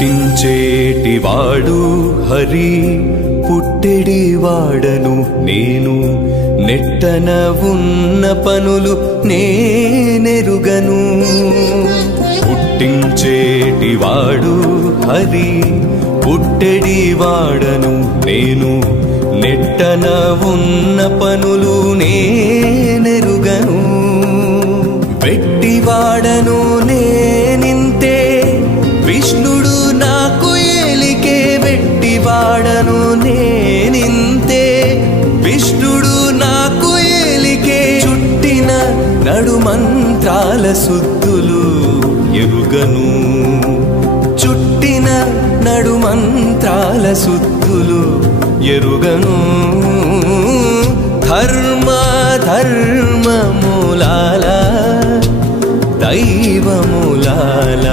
పుట్టించేటివాడు హరి పుట్టెడివాడను నేను నెట్టన ఉన్న పనులు నేనెరుగను పుట్టించేటివాడు హరి పుట్టెడివాడను నేను నెట్టన ఉన్న పనులు నేనెరుగను వెట్టివాడను నేనింతే విష్ణుడు నాకు ఏలికే వెట్టివాడను నేనింతే విష్ణుడు నాకు ఏలికే చుట్టిన నడుమంత్రాల సుద్దులు ఎరుగను చుట్టిన నడుమంత్రాల సుద్దులు ఎరుగను ధర్మ ధర్మములాల దైవములాల